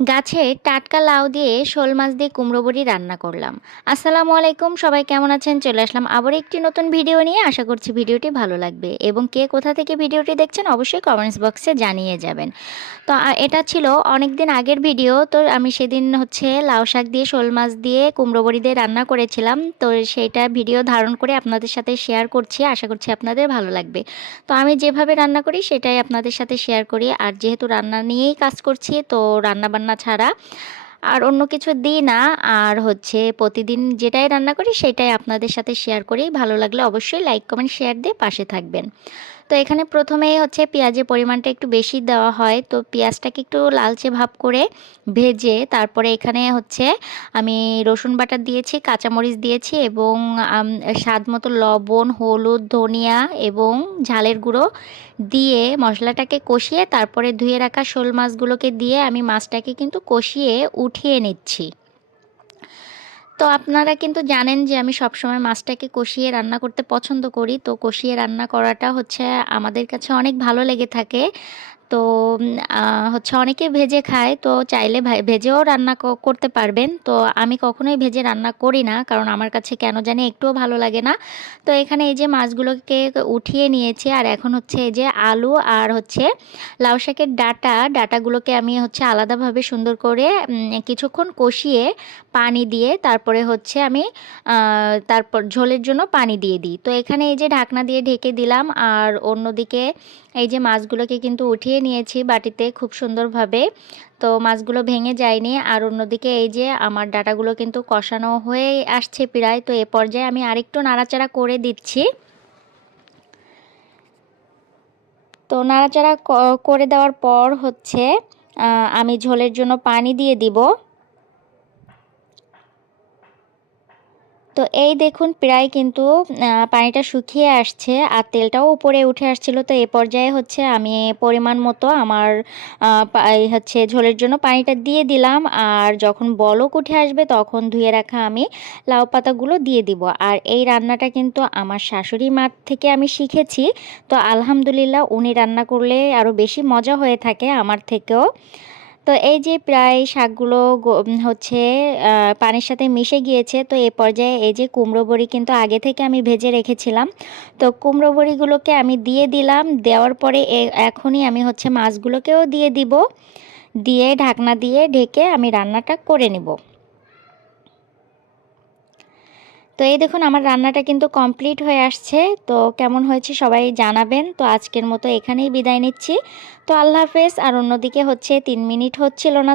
গাছে টাটকা লাউ দিয়ে শোল মাছ দিয়ে কুমড়ো বড়ি রান্না করলাম। আসসালামু আলাইকুম, সবাই কেমন আছেন? চলে আসলাম আবার একটি নতুন ভিডিও নিয়ে। আশা করছি ভিডিওটি ভালো লাগবে এবং কে কোথা থেকে ভিডিওটি দেখছেন অবশ্যই কমেন্টস বক্সে জানিয়ে যাবেন। তো এটা ছিল অনেক দিন আগের ভিডিও। তো আমি সেদিন লাউ শাক দিয়ে শোল মাছ দিয়ে কুমড়ো বড়ি দিয়ে রান্না করেছিলাম। তো সেইটা ভিডিও ধারণ করে আপনাদের সাথে শেয়ার করছি, আশা করছি আপনাদের ভালো লাগবে। তো আমি যেভাবে রান্না করি সেটাই আপনাদের সাথে শেয়ার করি। আর যেহেতু রান্না নিয়েই কাজ করছি, তো রান্না বান্না ছাড়া আর অন্য কিছু দিই না। আর প্রতিদিন যেটাই রান্না করি সেটাই আপনাদের সাথে শেয়ার করি। ভালো লাগলে অবশ্যই লাইক কমেন্ট শেয়ার দিয়ে পাশে থাকবেন। তো এখানে প্রথমেই পেঁয়াজের পরিমাণটা একটু বেশি দেওয়া হয়। তো পেঁয়াজটাকে একটু লালচে ভাব করে ভেজে তারপরে এখানে আমি রসুন বাটা দিয়েছি, কাঁচামরিচ দিয়েছি এবং স্বাদ মতো লবণ, হলুদ, ধনিয়া এবং ঝালের গুঁড়ো দিয়ে মশলাটাকে কষিয়ে তারপরে ধুয়ে রাখা শোল মাছগুলোকে দিয়ে আমি মাছটাকে কিন্তু কষিয়ে উঠিয়ে নিচ্ছি। তো আপনারা কিন্তু জানেন যে আমি সবসময় মাছটাকে কষিয়ে রান্না করতে পছন্দ করি। তো কষিয়ে রান্না করাটা আমাদের কাছে অনেক ভালো লেগে থাকে। তো অনেকে ভেজে খায়, তো চাইলে ভেজেও রান্না করতে পারবেন। তো আমি কখনোই ভেজে রান্না করি না, কারণ আমার কাছে কেন জানি একটুও ভালো লাগে না। তো এখানে এই যে মাছগুলোকে উঠিয়ে নিয়েছি, আর এখন এই যে আলু আর লাউ শাকের ডাটাগুলোকে আমি আলাদাভাবে সুন্দর করে কিছুক্ষণ কষিয়ে পানি দিয়ে তারপরে আমি তারপর ঝোলের জন্য পানি দিয়ে দিই। তো এখানে এই যে ঢাকনা দিয়ে ঢেকে দিলাম, আর অন্যদিকে এই যে মাছগুলোকে কিন্তু উঠিয়ে নিয়েছি বাটিতে খুব সুন্দরভাবে। তো মাছগুলো ভেঙে যায়নি। আর অন্যদিকে এই যে আমার ডাটাগুলো কিন্তু কষানো হয়ে আসছে প্রায়। তো এ পর্যায়ে আমি আরেকটু নাড়াচাড়া করে দিচ্ছি। তো নাড়াচাড়া করে দেওয়ার পর আমি ঝোলের জন্য পানি দিয়ে দিব। তো এই দেখুন প্রায় কিন্তু পানিটা শুকিয়ে আসছে আর তেলটাও উপরে উঠে আসছিল। তো এ পর্যায়ে আমি পরিমাণ মতো আমার ঝোলের জন্য পানিটা দিয়ে দিলাম। আর যখন বলক উঠে আসবে তখন ধুয়ে রাখা আমি লাউ পাতাগুলো দিয়ে দিব। আর এই রান্নাটা কিন্তু আমার শাশুড়ি মার থেকে আমি শিখেছি। তো আলহামদুলিল্লাহ উনি রান্না করলে আরও বেশি মজা হয়ে থাকে আমার থেকেও। তো এই যে প্রায় শাকগুলো পানির সাথে মিশে গিয়েছে। তো এই পর্যায়ে এই যে কুমড়ো বড়ি কিন্তু আগে থেকে আমি ভেজে রেখেছিলাম। তো কুমড়ো বড়িগুলোকে আমি দিয়ে দিলাম। দেওয়ার পরে এখনই আমি মাছগুলোকেও দিয়ে দিব। দিয়ে ঢাকনা দিয়ে ঢেকে আমি রান্নাটা করে নিব। তো এই দেখুন আমার রান্নাটা কিন্তু কমপ্লিট হয়ে আসছে। তো কেমন হয়েছে সবাই জানাবেন। তো আজকের মতো এখানেই বিদায় নিচ্ছি। তো আল্লাহ হাফেজ। আর অন্যদিকে 3 মিনিট হচ্ছিল না।